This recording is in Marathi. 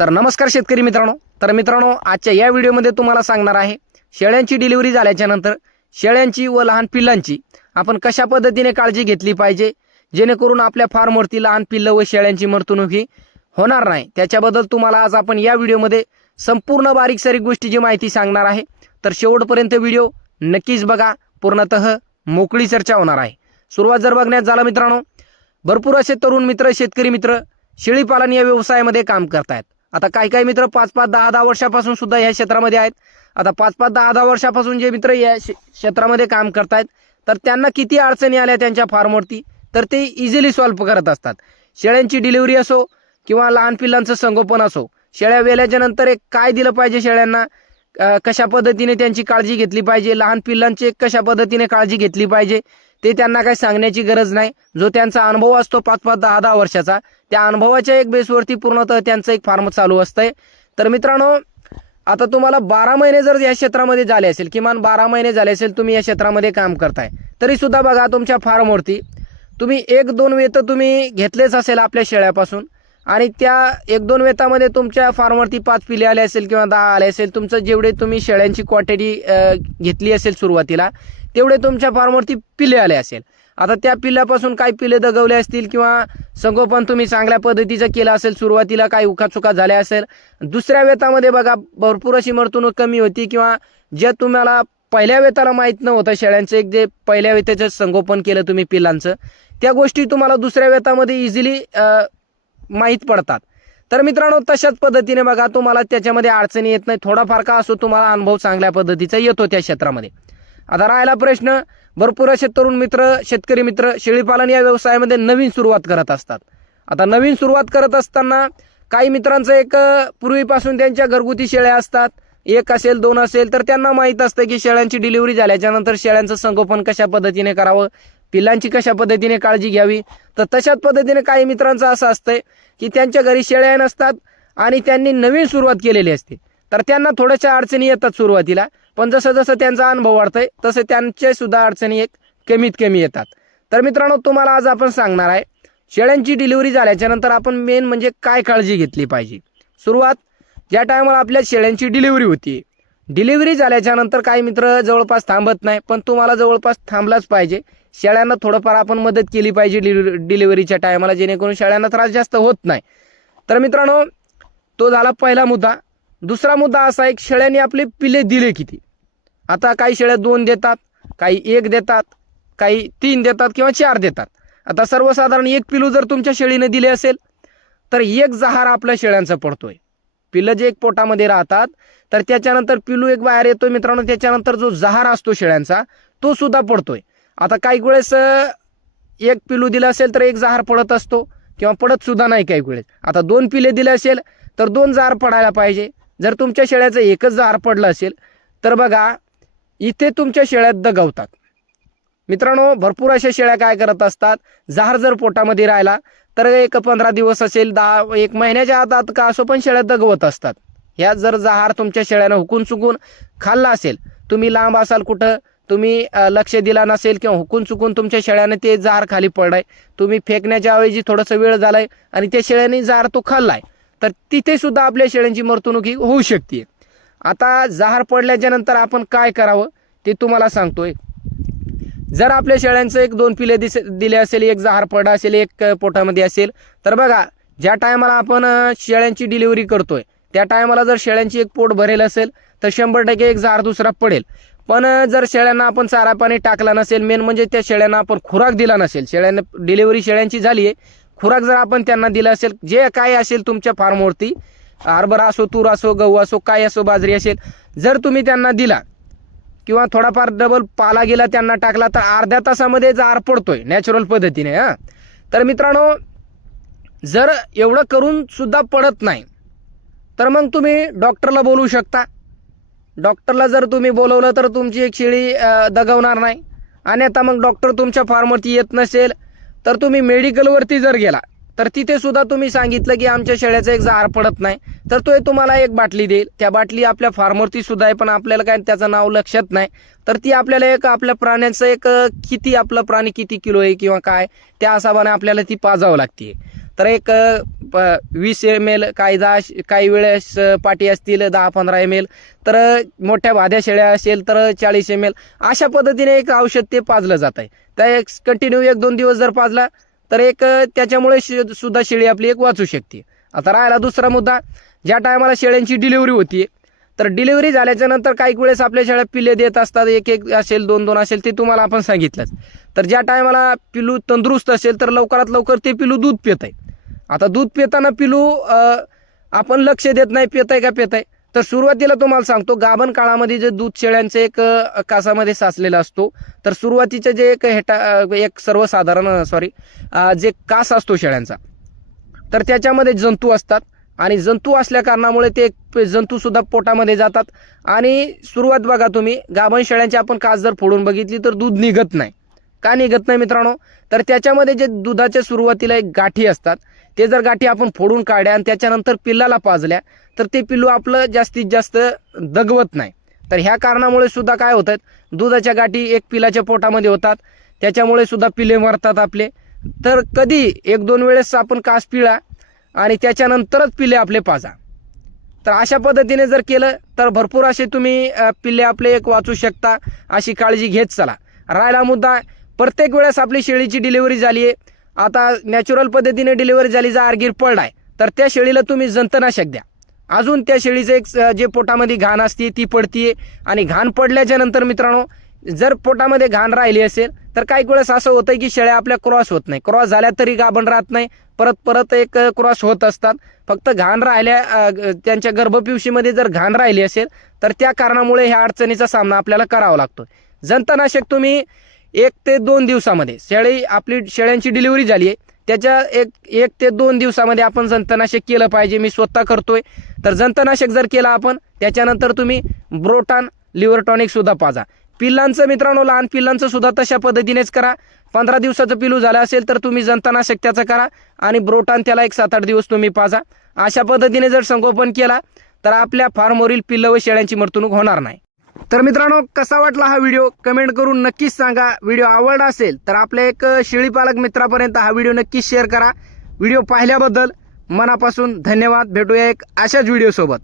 तर नमस्कार शेतकरी मित्रांनो. तर मित्रांनो, आजच्या या व्हिडिओमध्ये तुम्हाला सांगणार आहे शेळ्यांची डिलिव्हरी झाल्याच्या नंतर शेळ्यांची व लहान पिल्लांची आपण कशा पद्धतीने काळजी घेतली पाहिजे, जेणेकरून आपल्या फार्मवरती लहान पिल्लं व शेळ्यांची मृत्यूमुख होणार नाही. त्याच्याबद्दल तुम्हाला आज आपण या व्हिडिओमध्ये संपूर्ण बारीक सारीक गोष्टीची माहिती सांगणार आहे. तर शेवटपर्यंत व्हिडिओ नक्कीच बघा, पूर्णतः मोकळी चर्चा होणार आहे. सुरुवात जर बघण्यात झाला मित्रांनो, भरपूर असे तरुण मित्र, शेतकरी मित्र शेळी पालन या व्यवसायामध्ये काम करतायत. आता काही मित्र 5-5, 10-10 वर्षापासून सुद्धा या क्षेत्रामध्ये आहेत. आता 5-5, 10-10 वर्षापासून जे मित्र या क्षेत्रामध्ये काम करतायत, तर त्यांना किती अडचणी आल्या त्यांच्या फार्मवरती, तर ते इझिली सॉल्व्ह करत असतात. शेळ्यांची डिलिव्हरी असो किंवा लहान पिल्लांचं संगोपन असो, शेळ्या वेल्याच्या नंतर एक काय दिलं पाहिजे शेळ्यांना, कशा पद्धतीने त्यांची काळजी घेतली पाहिजे, लहान पिल्लांची कशा पद्धतीने काळजी घेतली पाहिजे, ते त्यांना काही सांगण्याची गरज नाही. जो त्यांचा अनुभव असतो 5-5, 10-10 वर्षाचा, त्या अनुभवाच्या एक बेसवरती पूर्णतः त्यांचं एक फार्म चालू असतंय. तर मित्रांनो, आता तुम्हाला 12 महिने जर या क्षेत्रामध्ये झाले असेल, किमान 12 महिने झाले असेल तुम्ही या क्षेत्रामध्ये काम करताय, तरी सुद्धा बघा तुमच्या फार्मवरती तुम्ही 1-2 वेत तुम्ही घेतलेच असेल आपल्या शेळ्यापासून, आणि त्या 1-2 वेतामध्ये तुमच्या फार्मवरती 5 पिले आले असेल किंवा 10 आले असेल. तुमचं जेवढे तुम्ही शेळ्यांची क्वांटिटी घेतली असेल सुरुवातीला, तेवढे तुमच्या फार्मवरती पिले आले असेल. आता त्या पिल्ल्यापासून काही पिले दगवले असतील किंवा संगोपन तुम्ही चांगल्या पद्धतीचं केलं असेल, सुरुवातीला काही उखाचुका झाल्या असेल, दुसऱ्या वेतामध्ये बघा भरपूर अशी मृत्यूमुख कमी होती, किंवा जे तुम्हाला पहिल्या वेताला माहीत नव्हतं शेळ्यांचं, एक जे पहिल्या वेताचं संगोपन केलं तुम्ही पिल्लांचं, त्या गोष्टी तुम्हाला दुसऱ्या वेतामध्ये इझिली माहीत पडतात. तर मित्रांनो, तशाच पद्धतीने बघा तुम्हाला त्याच्यामध्ये अडचणी येत नाही. थोडाफार का असो तुम्हाला अनुभव चांगल्या पद्धतीचा येतो त्या क्षेत्रामध्ये. आता राहिला प्रश्न, भरपूर असे तरुण मित्र, शेतकरी मित्र शेळीपालन या व्यवसायामध्ये नवीन सुरुवात करत असतात. आता नवीन सुरुवात करत असताना काही मित्रांचं एक पूर्वीपासून त्यांच्या घरगुती शेळ्या असतात, 1 असेल 2 असेल, तर त्यांना माहीत असतं की शेळ्यांची डिलिव्हरी झाल्याच्या नंतर शेळ्यांचं संगोपन कशा पद्धतीने करावं, पिल्लांची कशा पद्धतीने काळजी घ्यावी. तर तशाच पद्धतीने काही मित्रांचं असं असतंय की त्यांच्या घरी शेळ्या नसतात आणि त्यांनी नवीन सुरुवात केलेली असते, तर त्यांना थोड्याशा अडचणी येतात सुरुवातीला, पण जसं जसं त्यांचा अनुभव वाढतोय तसं त्यांचे सुद्धा अडचणी एक कमीत कमी येतात. तर मित्रांनो, तुम्हाला आज आपण सांगणार आहे शेळ्यांची डिलिव्हरी झाल्याच्या नंतर आपण मेन म्हणजे काय काळजी घेतली पाहिजे. सुरुवात ज्या टायमाला आपल्या शेळ्यांची डिलिव्हरी होती, डिलिव्हरी झाल्याच्या नंतर काही मित्र जवळपास थांबत नाही, पण तुम्हाला जवळपास थांबलाच पाहिजे. शेळ्यांना थोडंफार आपण मदत केली पाहिजे डिलिव्हरीच्या टायमाला, जेणेकरून शेळ्यांना त्रास जास्त होत नाही. तर मित्रांनो, तो झाला पहिला मुद्दा. दुसरा मुद्दा असा आहे, शेळ्यांनी आपले पिले दिले किती. आता काही शेळ्या 2 देतात, काही 1 देतात, काही 3 देतात किंवा 4 देतात. आता सर्वसाधारण 1 पिलू जर तुमच्या शेळीने दिले असेल, तर 1 जहार आपल्या शेळ्यांचा पडतोय. पिल्लं जे एक पोटामध्ये राहतात, तर त्याच्यानंतर पिलू एक बाहेर येतोय मित्रांनो, त्याच्यानंतर जो जहार असतो शेळ्यांचा तो सुद्धा पडतोय. आता काही वेळेस 1 पिलू दिलं असेल तर 1 जहार पडत असतो, किंवा पडत सुद्धा नाही काही वेळेस. आता 2 पिले दिले असेल तर 2 जहार पडायला पाहिजे. जर तुमच्या शेळ्याचं 1च जहार पडलं असेल, तर बघा इथे तुमच्या शेळ्यात दगवतात. मित्रांनो, भरपूर अशा शेळ्या काय करत असतात, जहार जर पोटामध्ये राहिला तर एक 15 दिवस असेल, 1 महिन्याच्या आत का असो, पण शेळ्या दगवत असतात. ह्या जर जहार तुमच्या शेळ्यानं हुकून चुकून खाल्ला असेल, तुम्ही लांब असाल कुठं, तुम्ही लक्ष दिला नसेल, किंवा हुकून चुकून तुमच्या शेळ्याने ते जहार खाली पडलाय, तुम्ही फेकण्याच्या ऐवजी थोडासा वेळ झालाय आणि त्या शेळ्याने जहार तो खाल्लाय, तर तिथे सुद्धा आपल्या शेळ्यांची मृत्यूमुख होऊ शकते. आता जहार पडल्याच्या नंतर आपण काय करावं ते तुम्हाला सांगतोय. जर आपल्या शेळ्यांचं 1-2 पिले दिले असेल, 1 जहार पडला असेल, 1 पोटामध्ये असेल, तर बघा ज्या टायमाला आपण शेळ्यांची डिलिव्हरी करतोय त्या टायमाला जर शेळ्यांची 1 पोट भरेल असेल, तर 100% 1 जहार दुसरा पडेल. पण जर शेळ्यांना आपण चारा पाणी टाकला नसेल, मेन म्हणजे त्या शेळ्यांना आपण खुराक दिला नसेल, शेळ्यांना डिलिव्हरी शेळ्यांची झाली आहे, खुराक जर आपण त्यांना दिला असेल, जे काय असेल तुमच्या फार्मवरती, हरभरा असो, तूर असो, गहू असो, काय असो, बाजरी असेल, जर तुम्ही त्यांना दिला किंवा थोडाफार डबल पाला गेला त्यांना टाकला, तर अर्ध्या तासामध्ये जहार पडतोय नॅचरल पद्धतीने. तर मित्रांनो, जर एवढं करून सुद्धा पडत नाही, तर मग तुम्ही डॉक्टरला बोलवू शकता. डॉक्टरला जर तुम्ही बोलवलं तर तुमची एक शेळी दगवणार नाही. आणि आता मग डॉक्टर तुमच्या फार्मवरती येत नसेल, तर तुम्ही मेडिकलवरती जर गेला, तर तिथे सुद्धा तुम्ही सांगितलं की आमच्या शेळ्याचा 1 जहार पडत नाही, तर तो तुम्हाला 1 बाटली देईल. त्या बाटली आपल्या फार्मवरती सुद्धा आहे, पण आपल्याला काय त्याचं नाव लक्षात नाही, तर ती आपल्याला एक आपल्या प्राण्यांचं एक किती आपलं प्राणी किती किलो आहे किंवा काय, त्या हिशोबाने आपल्याला ती पाजावं लागते. तर एक 20 ml, काही वेळेस पाटी असतील 10-15 ml, तर मोठ्या भाद्या शेळ्या असेल तर 40 ml, अशा पद्धतीने एक औषध ते पाजलं जात आहे. तर एक कंटिन्यू 1-2 दिवस जर पाजला तर एक त्याच्यामुळे सुद्धा शेळी आपली एक वाचू शकते. आता राहिला दुसरा मुद्दा, ज्या टायमाला शेळ्यांची डिलिव्हरी होती, तर डिलिव्हरी झाल्याच्या नंतर काही वेळेस आपल्या शेळ्या पिल्ले देत असतात, 1-1 असेल 2-2 असेल, ते तुम्हाला आपण सांगितलंच. तर ज्या टायमाला पिल्लू तंदुरुस्त असेल तर लवकरात लवकर ते पिल्लू दूध पित आहे. आता दूध पिताना पिल्लू आपण लक्ष देत नाही पिताय का पिताय. तर सुरुवातीला तुम्हाला सांगतो, गाभण काळामध्ये जे दूध शेळ्यांचं एक कासामध्ये साचलेला असतो, तर सुरुवातीचं जे एक सर्वसाधारण जे कास असतो शेळ्यांचा, तर त्याच्यामध्ये जंतू असतात आणि जंतू असल्या कारणामुळे ते जंतू सुद्धा पोटामध्ये जातात. आणि सुरुवात बघा तुम्ही, गाभण शेळ्यांची आपण कास जर फोडून बघितली तर दूध निघत नाही. का निघत नाही मित्रांनो? तर त्याच्यामध्ये जे दुधाच्या सुरुवातीला एक गाठी असतात, ते जर गाठी आपण फोडून काढल्या आणि त्याच्यानंतर पिल्लाला पाजल्या तर ते पिल्लू आपलं जास्तीत जास्त दगवत नाही. तर ह्या कारणामुळे सुद्धा काय होतात, दुधाच्या गाठी एक पिलाच्या पोटामध्ये होतात, त्याच्यामुळे सुद्धा पिल्ले मरतात आपले. तर कधी 1-2 वेळेस आपण कास पिळा आणि त्याच्यानंतरच पिल्ले आपले पाजा. तर अशा पद्धतीने जर केलं तर भरपूर असे तुम्ही पिल्ले आपले एक वाचू शकता. अशी काळजी घेत चला. राहिला मुद्दा, प्रत्येक वेळेस आपली शेळीची डिलिव्हरी झाली आहे, आता नॅचरल पद्धतीने डिलिव्हरी झाली, जर आरगीर पडलाय तर त्या शेळीला तुम्ही जंतनाशक द्या. अजून त्या शेळीचं एक जे पोटामध्ये घाण असते ती पडतीये, आणि घाण पडल्याच्या नंतर मित्रांनो, जर पोटामध्ये घाण राहिली असेल तर काही वेळेस असं होतंय की शेळ्या आपल्या क्रॉस होत नाही, क्रॉस झाल्या तरी गाभण राहत नाही, परत एक क्रॉस होत असतात. फक्त घाण राहिल्या, त्यांच्या गर्भपिशवीमध्ये जर घाण राहिली असेल तर त्या कारणामुळे ह्या अडचणीचा सामना आपल्याला करावा लागतो. जंतनाशक तुम्ही 1 ते 2 दिवसामध्ये, शेळ्यांची डिलिव्हरी झाली आहे त्याच्या 1 ते 2 दिवसामध्ये आपण जंतनाशक केलं पाहिजे. मी स्वतः करतोय. तर जंतनाशक जर केलं आपण, त्याच्यानंतर तुम्ही ब्रोटान, लिव्हर टॉनिक सुद्धा पाजा. पिल्लांचं मित्रांनो, लहान पिल्लांचं सुद्धा तशा पद्धतीनेच करा. 15 दिवसाचं पिल्लू झालं असेल तर तुम्ही जंतनाशक त्याचं करा आणि ब्रोटान त्याला एक 7-8 दिवस तुम्ही पाजा. अशा पद्धतीने जर संगोपन केला तर आपल्या फार्मवरील पिल्लं व शेळ्यांची मृत्यूक होणार नाही. तर मित्रांनो, कसा वाटला हा व्हिडिओ कमेंट करून नक्कीच सांगा. व्हिडिओ आवडला असेल तर आपल्या एक शेळीपालक मित्रापर्यंत हा व्हिडिओ नक्कीच शेअर करा. व्हिडिओ पाहिल्याबद्दल मनापासून धन्यवाद. भेटूया एक अशाच व्हिडिओ सोबत.